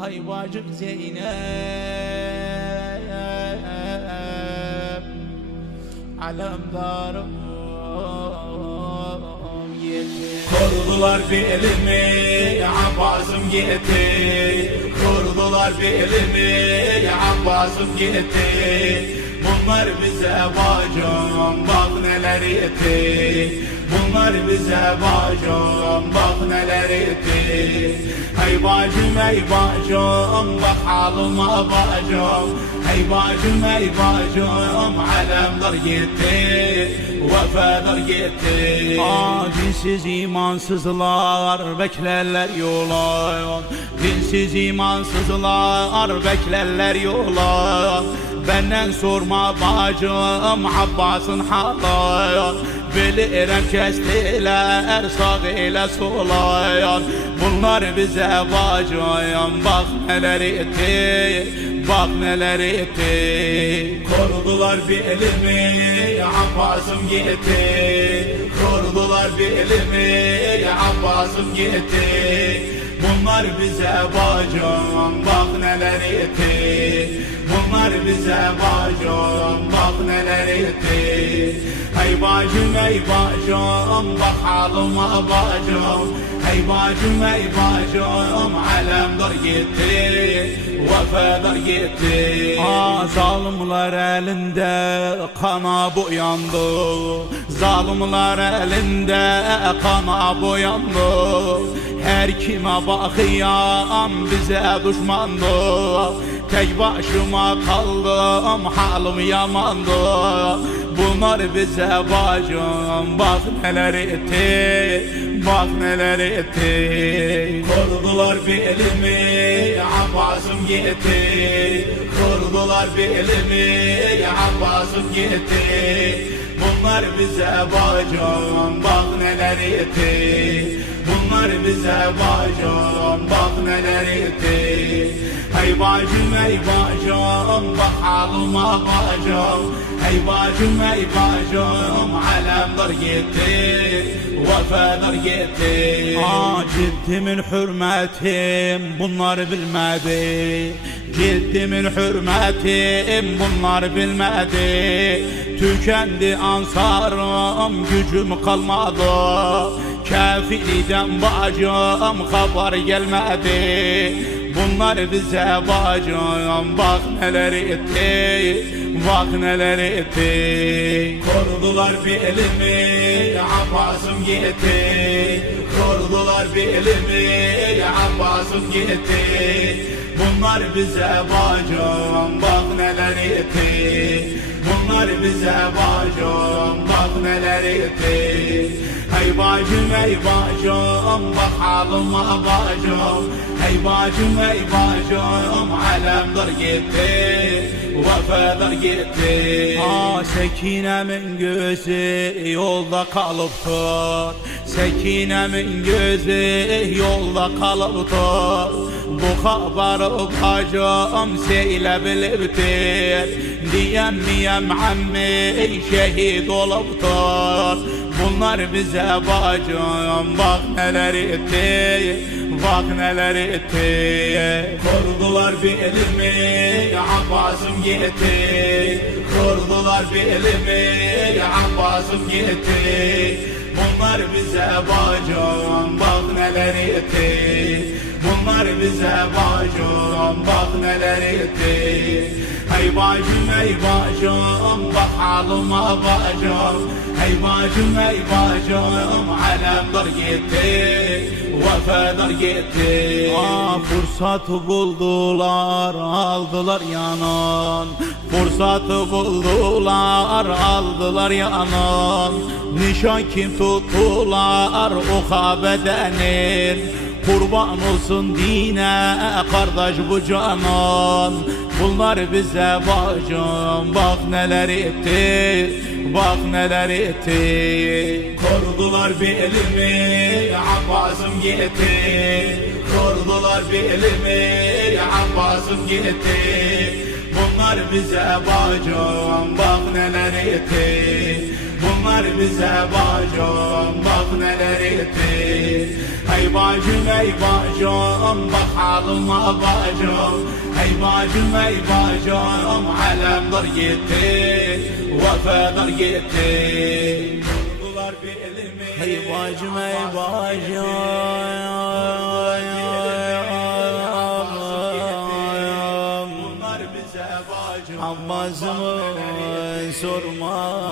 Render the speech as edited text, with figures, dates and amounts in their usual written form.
Hay bacım Zeynep, alemdarım yeter. Kurdular belimi, Abbas'ım gitti. Kurdular belimi, Abbas'ım gitti. Bunlar bize bacım, bak neler etti. Bunlar bize bacım, bak neler etti. Hey bacım, hey bacım, bak halıma bacım. Hey bacım, hey bacım, alemdar gitti, vefadar gitti. Dinsiz imansızlar beklerler yola. Dinsiz imansızlar beklerler yola. Benden sorma bacım, Abbas'ın halı. Bilirim kestiler sağ ile sola. Bunlar bize bacım, bak neler etti, bak neler etti. Korudular belimi, Abbas'ım gitti. Korudular belimi, Abbas'ım gitti. Bunlar bize bacım, bak neler etti. Bunlar bize bacım, bak neler etti. Hey bacım, hey bacım, bak halıma bacım. Hey bacım, hey bacım, alemdar gitti, vefadar gitti. Zalimler elinde kana boyandı. Zalimler elinde kana boyandı. Her kime bakıyam bize düşmandı. Tek başıma kaldım, halim yamandı. Bunlar bize bacım, bak neler etti, bak neler etti. Korudular belimi, Abbas'ım gitti. Korudular belimi, Abbas'ım gitti. Bunlar bize bacım, bak neler etti. Bunlar bize bacım, bak neler etti. Hey bacım, hey bacım, bak halıma bacım. Hey bacım, hey bacım, alemdar gitti, vefadar gitti. Ciddimin hürmetim bunlar bilmedi. Ciddimin hürmetim bunlar bilmedi. Tükendi ansarım, gücüm kalmadı. Kafiriden bacım haber gelmedi. Bunlar bize bacım, bak neler etti, bak neler etti. Korudular belimi, Abbas'ım gitti. Korudular belimi, Abbas'ım gitti. Bunlar bize bacım, bak neler etti. Bunlar bize bacım, bak neler etti. Hey bacım, hey bacım, bak halıma bacım. Hey bacım, hey bacım, alemdar gitti, vefadar gitti. Sekinemin gözü yolda kalıptır. Sekinemin gözü yolda kalıptır. Bu haberi bacım söyleyebilirdir. Diyemeyem ammi şehit oluptur. Bunlar bize bacım, bak neler etti, bak neler etti. Korudular belimi, Abbas'ım gitti. Korudular belimi, Abbas'ım gitti. Bunlar bize bacım, bak neler etti. Bunlar bize bacım, bak neler etti. Hey bacım, hey bacım, bak halıma bacım. Hey bacım, hey bacım, alemdar gitti, vefadar gitti. Fırsatı buldular, aldılar yanan. Fırsatı buldular, aldılar yanan. Nişan kim tuttular, o bedenin. Kurban olsun dine, kardeş bu canan. Bunlar bize bacım, bak neler etti, bak neler etti. Korudular belimi, Abbas'ım gitti. Korudular belimi, Abbas'ım gitti. Bunlar bize bacım, bak neler etti. Bunlar bize bacım bak neler etti. Ey bacım ey bacım bak halıma bacım. Ey bacım ey bacım alemler gitti, vefalar gitti. Ey bacım ey bacım bunlar bize bacım. Abbas'ımı sorma